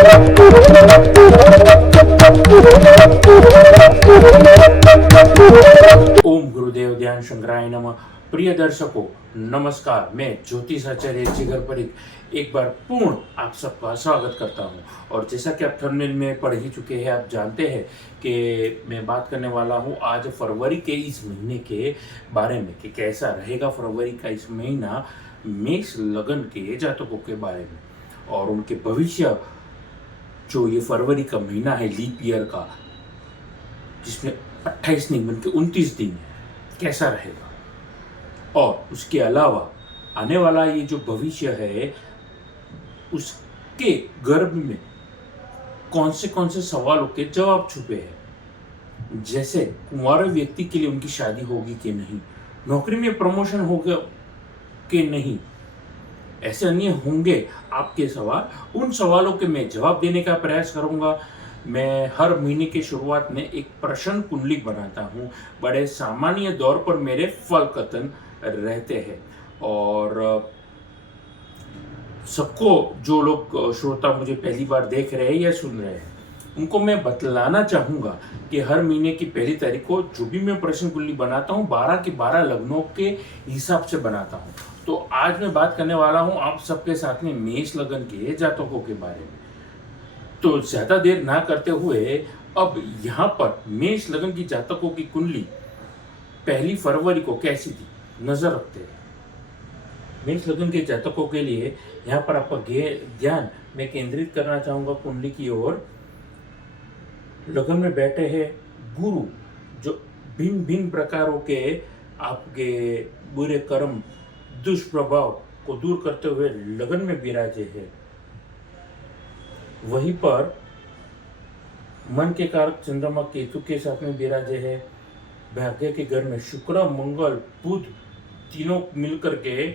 ओम गुरुदेव ध्यान शंकराय नमः। प्रिय दर्शकों नमस्कार, मैं ज्योतिष आचार्य जिगर परीख एक बार पूर्ण आप सबका स्वागत करता हूं। और जैसा कि आप थंबनेल में पढ़ ही चुके हैं, आप जानते हैं कि मैं बात करने वाला हूं आज फरवरी के इस महीने के बारे में कि कैसा रहेगा फरवरी का इस महीना मेष लगन के जातकों के बारे में और उनके भविष्य। जो ये फरवरी का महीना है लीप ईयर का, जिसमें 28 नहीं बल्कि 29 दिन है, कैसा रहेगा। और उसके अलावा आने वाला ये जो भविष्य है उसके गर्भ में कौन से सवालों के जवाब छुपे हैं। जैसे कुंवारे व्यक्ति के लिए उनकी शादी होगी कि नहीं, नौकरी में प्रमोशन होगा कि नहीं, ऐसे अन्य होंगे आपके सवाल। उन सवालों के मैं जवाब देने का प्रयास करूंगा। मैं हर महीने की शुरुआत में एक प्रश्न कुंडली बनाता हूं। बड़े सामान्य दौर पर मेरे फल कथन रहते हैं और सबको, जो लोग श्रोता मुझे पहली बार देख रहे हैं या सुन रहे हैं, उनको मैं बतलाना चाहूँगा कि हर महीने की पहली तारीख को जो भी मैं प्रश्न कुंडली बनाता हूँ 12 के 12 लग्नों के हिसाब से बनाता हूँ। तो आज मैं बात करने वाला हूँ आप सबके साथ में मेष लगन के जातकों के बारे में। तो ज्यादा देर ना करते हुए अब यहाँ पर मेष लगन की जातकों की कुंडली पहली फरवरी को कैसी थी नजर रखते हैं। मेष लगन के जातकों के लिए यहाँ पर आपका ध्यान मैं केंद्रित करना चाहूंगा कुंडली की ओर। लगन में बैठे हैं गुरु, जो भिन्न भिन्न प्रकारों के आपके बुरे कर्म दुष्प्रभाव को दूर करते हुए लगन में विराजे हैं। वहीं पर मन के कारक चंद्रमा केतु के साथ में विराजे है। भाग्य के घर में शुक्र मंगल बुध तीनों मिलकर के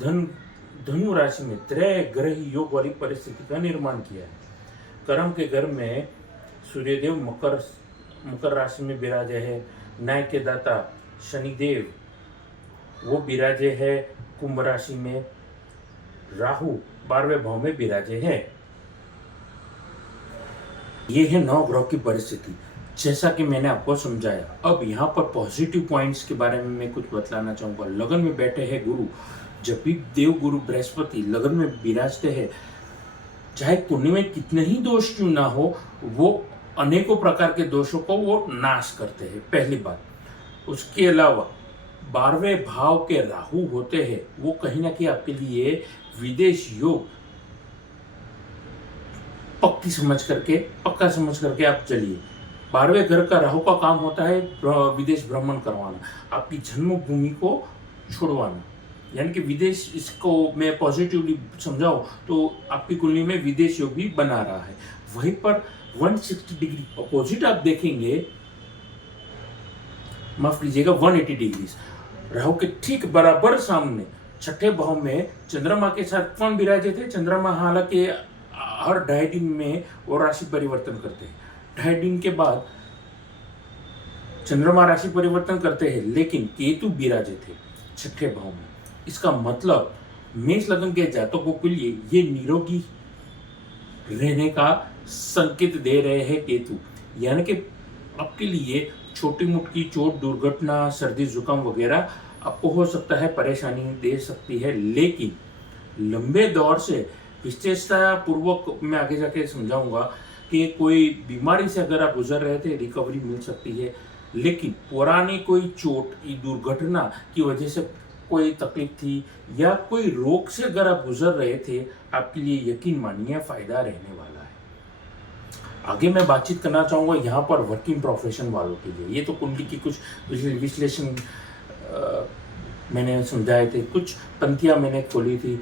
धनु राशि में त्रय ग्रह योग वाली परिस्थिति का निर्माण किया है। कर्म के घर में सूर्यदेव मकर राशि में विराजे है। न्याय के दाता शनिदेव वो विराजे है कुंभ राशि में। राहु 12वें भाव में विराजे है। ये है 9 ग्रह की परिस्थिति, जैसा कि मैंने आपको समझाया। अब यहाँ पर पॉजिटिव पॉइंट्स के बारे में मैं कुछ बतलाना चाहूंगा। लगन में बैठे हैं गुरु, जब भी देव गुरु बृहस्पति लगन में विराजते हैं, चाहे कुंडली में कितने ही दोष क्यों ना हो, वो अनेकों प्रकार के दोषों को वो नाश करते हैं, पहली बात। उसके अलावा 12वें भाव के राहु होते हैं, वो कहीं ना कहीं आपके लिए विदेश योग पक्का समझ करके आप चलिए। 12वें घर का राहु का काम होता है विदेश भ्रमण करवाना, आपकी जन्मभूमि को छुड़वाना, यानी कि विदेश। इसको मैं पॉजिटिवली समझाऊं तो आपकी कुंडली में विदेश योग भी बना रहा है। वहीं पर 160 डिग्री अपोजिट आप देखेंगे, माफ कीजिएगा 180 डिग्री राहु के ठीक बराबर सामने छठे भाव में चंद्रमा के साथ कौन विराजे थे। चंद्रमा हालांकि हर 2.5 दिन में वो राशि परिवर्तन करते हैं। 2.5 दिन के बाद चंद्रमा राशि परिवर्तन करते हैं, लेकिन केतु विराजे थे छठे भाव में। इसका मतलब मेष लगन के जातकों के लिए ये निरोगी रहने का संकेत दे रहे हैं केतु, यानी कि आपके लिए छोटी मोटी चोट दुर्घटना सर्दी जुकाम वगैरह आपको हो सकता है, परेशानी दे सकती है, लेकिन लंबे दौर से विशेषता पूर्वक मैं आगे जाके समझाऊंगा कि कोई बीमारी से अगर आप गुजर रहे थे रिकवरी मिल सकती है, लेकिन पुरानी कोई चोट की दुर्घटना की वजह से कोई तकलीफ थी या कोई रोग से अगर आप गुजर रहे थे, आपके लिए यकीन मानिए फायदा रहने वाला है। आगे मैं बातचीत करना चाहूंगा यहाँ पर वर्किंग प्रोफेशन वालों के लिए। ये तो कुंडली की कुछ विश्लेषण मैंने समझाए थे, कुछ पंक्तियां मैंने खोली थी,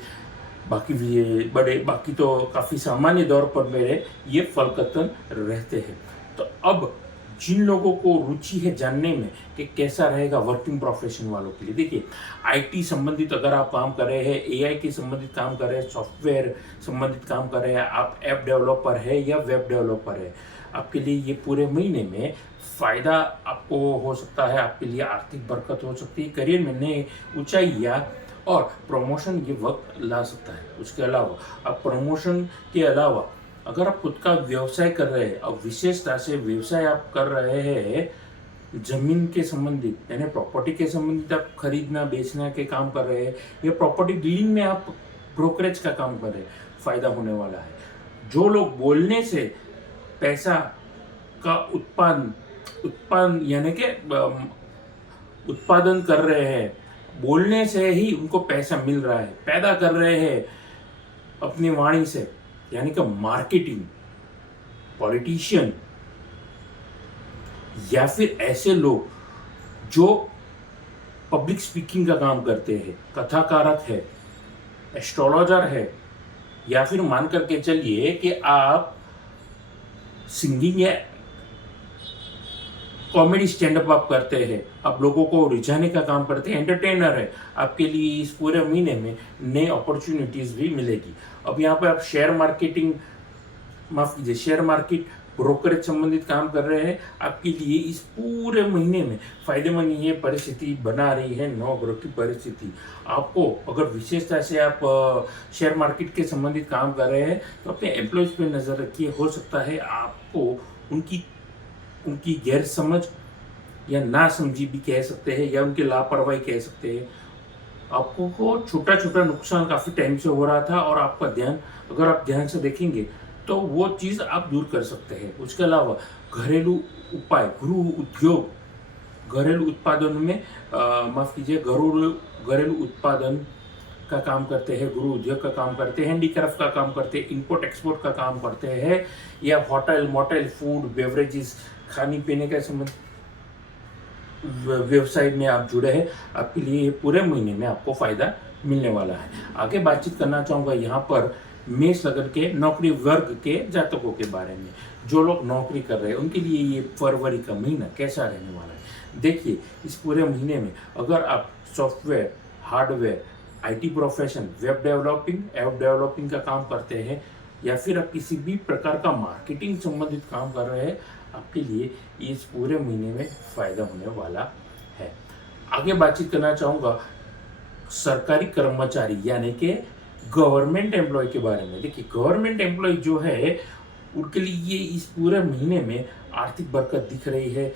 बाकी तो काफी सामान्य दौर पर मेरे ये फल कथन रहते हैं। तो अब जिन लोगों को रुचि है जानने में कि कैसा रहेगा वर्किंग प्रोफेशन वालों के लिए, देखिए आईटी संबंधित अगर आप काम कर रहे हैं, एआई के संबंधित काम कर रहे हैं, सॉफ्टवेयर संबंधित काम कर रहे हैं, आप ऐप डेवलपर है या वेब डेवलपर है, आपके लिए ये पूरे महीने में फायदा आपको हो सकता है। आपके लिए आर्थिक बरकत हो सकती है, करियर में नए ऊंचाइयां और प्रमोशन ये वक्त ला सकता है। उसके अलावा आप प्रमोशन के अलावा अगर आप खुद का व्यवसाय कर रहे हैं और विशेषता से व्यवसाय आप कर रहे हैं जमीन के संबंधित यानी प्रॉपर्टी के संबंधित, आप खरीदना बेचना के काम कर रहे हैं या प्रॉपर्टी डीलिंग में आप ब्रोकरेज का काम कर रहे हैं, फायदा होने वाला है। जो लोग बोलने से पैसा का उत्पादन उत्पादन यानी कि उत्पादन कर रहे हैं, बोलने से ही उनको पैसा मिल रहा है, पैदा कर रहे हैं अपनी वाणी से, यानी कि मार्केटिंग, पॉलिटिशियन या फिर ऐसे लोग जो पब्लिक स्पीकिंग का काम करते हैं, कथाकारक है, एस्ट्रोलॉजर है, या फिर मान करके चलिए कि आप सिंगिंग या कॉमेडी स्टैंड अप आप करते हैं, आप लोगों को रिझाने का काम करते हैं, एंटरटेनर है, आपके लिए इस पूरे महीने में नई अपॉर्चुनिटीज भी मिलेगी। अब यहाँ पे आप शेयर मार्केटिंग, माफ कीजिए, शेयर मार्केट ब्रोकरेज संबंधित काम कर रहे हैं, आपके लिए इस पूरे महीने में फायदेमंद ये परिस्थिति बना रही है 9 ग्रह की परिस्थिति। आपको अगर विशेषता से आप शेयर मार्केट के संबंधित काम कर रहे हैं तो अपने एम्प्लॉयज पे नजर रखिए। हो सकता है आपको उनकी गैर समझ या ना समझी भी कह सकते हैं या उनकी लापरवाही कह सकते हैं। आपको को छोटा छोटा नुकसान काफी टाइम से हो रहा था और आपका ध्यान, अगर आप ध्यान से देखेंगे तो वो चीज आप दूर कर सकते हैं। उसके अलावा घरेलू उपाय, गृह उद्योग, घरेलू उत्पादन में माफ कीजिए, घरेलू उत्पादन का काम करते हैं, गृह उद्योग का काम करते हैं, हैंडीक्राफ्ट का काम करते हैं, इंपोर्ट एक्सपोर्ट का काम करते हैं, या होटल मोटेल, फूड बेवरेजेस, खाने पीने के संबंध व्यवसाय में आप जुड़े हैं, आपके लिए ये पूरे महीने में आपको फायदा मिलने वाला है। आगे बातचीत करना चाहूँगा यहाँ पर मेष लगन के नौकरी वर्ग के जातकों के बारे में। जो लोग नौकरी कर रहे हैं उनके लिए ये फरवरी का महीना कैसा रहने वाला है। देखिए, इस पूरे महीने में अगर आप software, hardware, IT profession, web developing, app developing का काम करते हैं या फिर आप किसी भी प्रकार का मार्केटिंग संबंधित काम कर रहे हैं, आपके लिए इस पूरे महीने में फायदा होने वाला है। आगे बातचीत करना चाहूँगा सरकारी कर्मचारी यानी कि गवर्नमेंट एम्प्लॉय के बारे में। देखिए, गवर्नमेंट एम्प्लॉय जो है उनके लिए इस पूरे महीने में आर्थिक बरकत दिख रही है,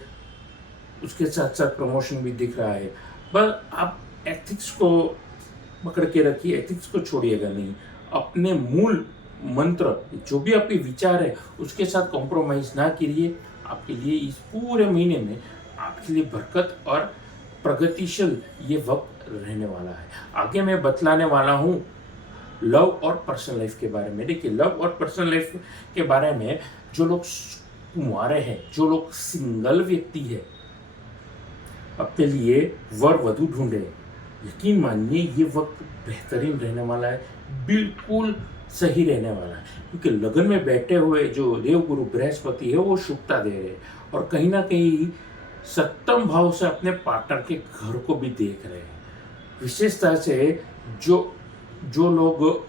उसके साथ साथ प्रमोशन भी दिख रहा है। पर आप एथिक्स को पकड़ के रखिए, एथिक्स को छोड़िएगा नहीं। अपने मूल मंत्र, जो भी आपके विचार है, उसके साथ कॉम्प्रोमाइज ना करिए। आपके लिए इस पूरे महीने में आपके लिए बरकत और प्रगतिशील ये वक्त रहने वाला है। आगे मैं बतलाने वाला हूँ लव और पर्सनल लाइफ के बारे में। देखिए, लव और पर्सनल लाइफ के बारे में जो लोग कुंवारे हैं, जो लोग सिंगल व्यक्ति है, अपने लिए वर वधु ढूंढे, यकीन मानिए ये वक्त बेहतरीन रहने वाला है, बिल्कुल सही रहने वाला है। क्योंकि लगन में बैठे हुए जो देवगुरु बृहस्पति है वो शुभता दे रहे हैं और कहीं ना कहीं सप्तम भाव से अपने पार्टनर के घर को भी देख रहे हैं। विशेषता से जो लोग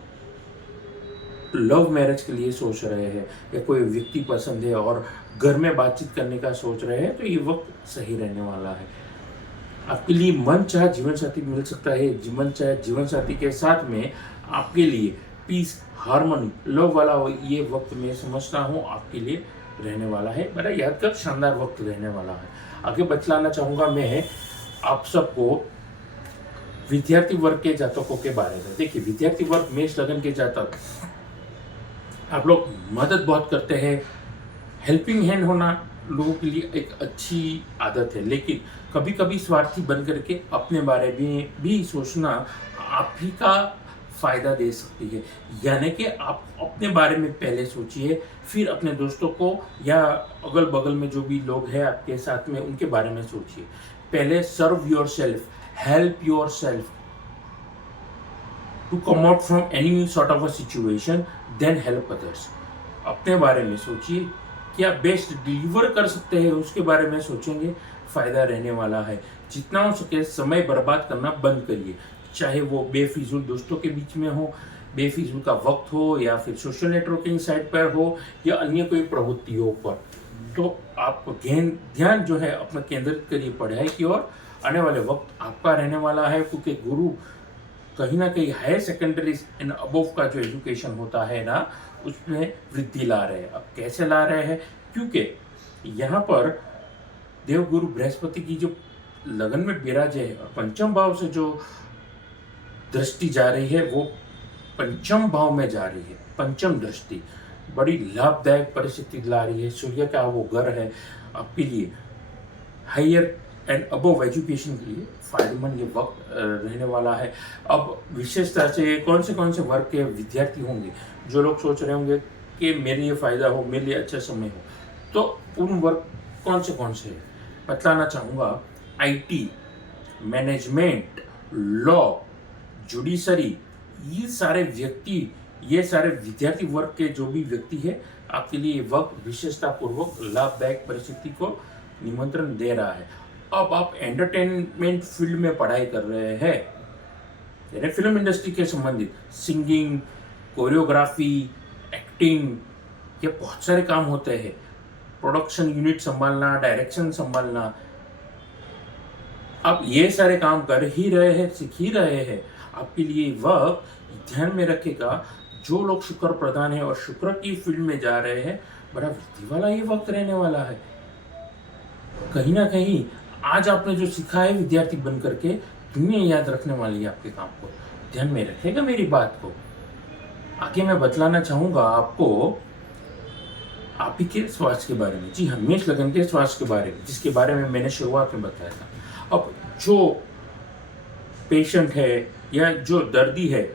लव मैरिज के लिए सोच रहे हैं या कोई व्यक्ति पसंद है और घर में बातचीत करने का सोच रहे हैं, तो ये वक्त सही रहने वाला है। आपके लिए मन चाहे जीवन साथी मिल सकता है। मन चाहे जीवन साथी के साथ में आपके लिए पीस, हार्मनी, लव वाला ये वक्त मैं समझता हूँ आपके लिए रहने वाला है। बड़ा यादगार शानदार वक्त रहने वाला है। आगे बतलाना चाहूँगा मैं आप सबको विद्यार्थी वर्ग के जातकों के बारे में। देखिए, विद्यार्थी वर्ग मेष लगन के जातक, आप लोग मदद बहुत करते हैं। हेल्पिंग हैंड होना लोगों के लिए एक अच्छी आदत है, लेकिन कभी कभी स्वार्थी बन करके अपने बारे में भी सोचना आप ही का फायदा दे सकती है। यानी कि आप अपने बारे में पहले सोचिए, फिर अपने दोस्तों को या अगल बगल में जो भी लोग हैं आपके साथ में उनके बारे में सोचिए। पहले serve yourself, help yourself to come out from any sort of a situation, then help others। अपने बारे में सोचिए, क्या बेस्ट डिलीवर कर सकते हैं उसके बारे में सोचेंगे, फायदा रहने वाला है। जितना हो सके समय बर्बाद करना बंद करिए, चाहे वो बेफिजूल दोस्तों के बीच में हो, बेफिजूल का वक्त हो, या फिर सोशल नेटवर्किंग साइट पर हो, या अन्य कोई प्रवृत्तियों पर। तो आप ध्यान जो है अपना केंद्रित करिए पढ़ाई की ओर। आने वाले वक्त आपका रहने वाला है, क्योंकि गुरु कहीं ना कहीं हायर सेकेंडरी एंड अबव का जो एजुकेशन होता है ना, उसमें वृद्धि ला रहे हैं। अब कैसे ला रहे हैं? क्योंकि यहाँ पर देवगुरु बृहस्पति की जो लगन में विराजे है और पंचम भाव से जो दृष्टि जा रही है वो पंचम भाव में जा रही है। पंचम दृष्टि बड़ी लाभदायक परिस्थिति ला रही है। सूर्य का वो घर है, आपके लिए हायर एंड अबव एजुकेशन के लिए फायदेमंद ये वक्त रहने वाला है। अब विशेषता से कौन से वर्ग के विद्यार्थी होंगे जो लोग सोच रहे होंगे कि मेरे लिए फ़ायदा हो, मेरे लिए अच्छा समय हो, तो उन वर्ग कौन से है बतलाना चाहूँगा। आईटी, मैनेजमेंट, लॉ, जुडिशरी, ये सारे विद्यार्थी वर्ग के जो भी व्यक्ति है, आपके लिए ये वक्त विशेषता पूर्वक लाभदायक परिस्थिति को निमंत्रण दे रहा है। अब आप एंटरटेनमेंट फील्ड में पढ़ाई कर रहे हैं, यानी फिल्म इंडस्ट्री के संबंधित सिंगिंग, कोरियोग्राफी, एक्टिंग, ये बहुत सारे काम होते हैं। प्रोडक्शन यूनिट संभालना, डायरेक्शन संभालना, आप ये सारे काम कर ही रहे हैं, सीख ही रहे हैं। आपके लिए वक्त ध्यान में रखेगा, जो लोग शुक्र प्रधान है और शुक्र की फील्ड में जा रहे हैं, बड़ा वृद्धि वाला ये वक्त रहने वाला है। कहीं ना कहीं आज आपने जो सीखा है विद्यार्थी बन करके, दुनिया याद रखने वाली है आपके काम को। ध्यान में रखेगा मेरी बात को। आगे मैं बतलाना चाहूँगा आपको आप ही के स्वास्थ्य के बारे में। जी हाँ, मेष लगन के स्वास्थ्य के बारे में, जिसके बारे में मैंने शुरुआत में बताया था। अब जो पेशेंट है या जो दर्दी है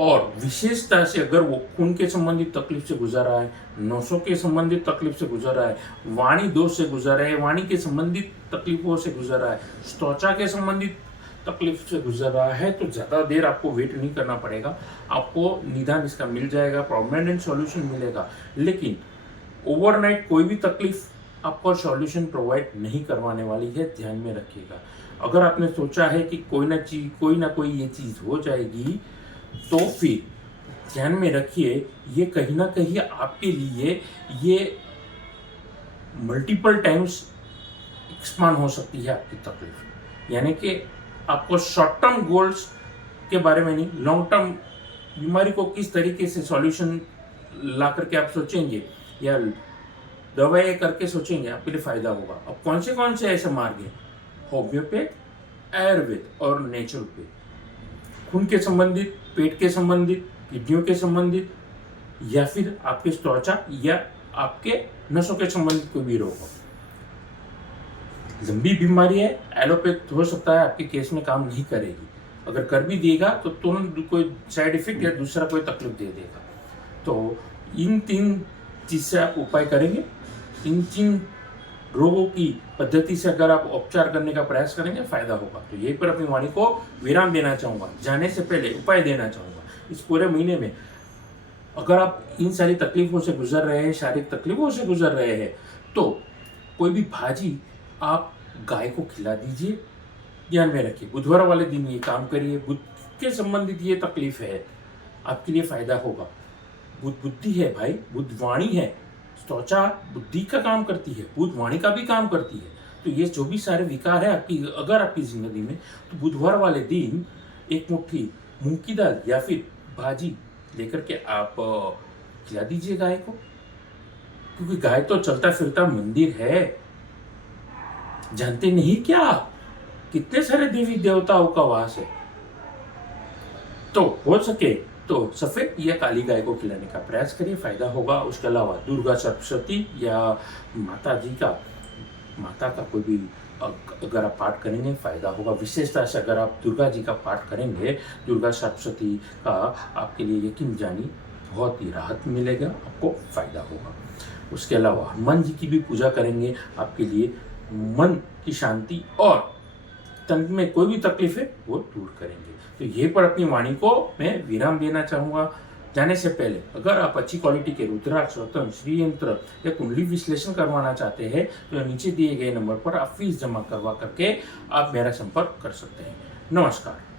और विशेषता से अगर वो खून के संबंधित तकलीफ से गुजर रहा है, नसों के संबंधित तकलीफ से गुजर रहा है, वाणी दोष से गुजर रहा है, वाणी के संबंधित तकलीफों से गुजर रहा है, त्वचा के संबंधित तकलीफ से गुजर रहा है, तो ज़्यादा देर आपको वेट नहीं करना पड़ेगा। आपको निदान इसका मिल जाएगा, परमानेंट सॉल्यूशन मिलेगा। लेकिन ओवरनाइट कोई भी तकलीफ आपको सॉल्यूशन प्रोवाइड नहीं करवाने वाली है, ध्यान में रखिएगा। अगर आपने सोचा है कि कोई ना कोई ये चीज़ हो जाएगी, तो फिर ध्यान में रखिए, ये कहीं ना कहीं आपके लिए ये मल्टीपल टाइम्स एक्सपांड हो सकती है आपकी तकलीफ। यानी कि आपको शॉर्ट टर्म गोल्स के बारे में नहीं, लॉन्ग टर्म बीमारी को किस तरीके से सॉल्यूशन ला करके आप सोचेंगे या दवाएं करके सोचेंगे, आपके लिए फायदा होगा। अब कौन से ऐसे मार्ग हैं? होम्योपैथ, आयुर्वेद और नेचुरोपैथ। खून के संबंधित, पेट के संबंधित, किडनियों के संबंधित, या फिर आपके त्वचा या आपके नसों के संबंधित कोई भी रोग हो। लंबी बीमारी है, एलोपैथ हो सकता है आपके केस में काम नहीं करेगी। अगर कर भी देगा तो तुरंत कोई साइड इफेक्ट या दूसरा कोई तकलीफ दे देगा। तो इन 3 चीज से आप उपाय करेंगे, इन 3 रोगों की पद्धति से अगर आप उपचार करने का प्रयास करेंगे, फायदा होगा। तो यही पर अपनी वाणी को विराम देना चाहूँगा। जाने से पहले उपाय देना चाहूँगा। इस पूरे महीने में अगर आप इन सारी तकलीफों से गुजर रहे हैं, शारीरिक तकलीफों से गुजर रहे हैं, तो कोई भी भाजी आप गाय को खिला दीजिए। ध्यान में रखिए, बुधवार वाले दिन ये काम करिए। बुध के संबंधित ये तकलीफ है, आपके लिए फायदा होगा। बुध बुद्धि है भाई, बुध वाणी है। त्वचा बुद्धि का काम करती है, बुध वाणी का भी काम करती है। तो ये जो भी सारे विकार है आपकी जिंदगी में, तो बुधवार वाले दिन एक मुट्ठी मूंग की दाल या फिर भाजी लेकर के आप खिला दीजिए गाय को। क्योंकि गाय तो चलता फिरता मंदिर है, जानते नहीं क्या कितने सारे देवी देवताओं का वास है। तो हो सके तो सफेद या काली गाय को खिलाने का प्रयास करिए, फायदा होगा। उसके अलावा दुर्गा सप्तशती या माता का कोई भी अगर आप पाठ करेंगे, फायदा होगा। विशेषता से अगर आप दुर्गा जी का पाठ करेंगे, दुर्गा सप्तशती का, आपके लिए यकीन जानी बहुत ही राहत मिलेगा, आपको फायदा होगा। उसके अलावा हनुमान जी की भी पूजा करेंगे, आपके लिए मन की शांति और तन में कोई भी तकलीफ है वो दूर करेंगे। तो ये पर अपनी वाणी को मैं विराम देना चाहूँगा। जाने से पहले अगर आप अच्छी क्वालिटी के रुद्राक्ष, रत्न, श्री यंत्र या कुंडली विश्लेषण करवाना चाहते हैं, तो नीचे दिए गए नंबर पर आप फीस जमा करवा करके आप मेरा संपर्क कर सकते हैं। नमस्कार।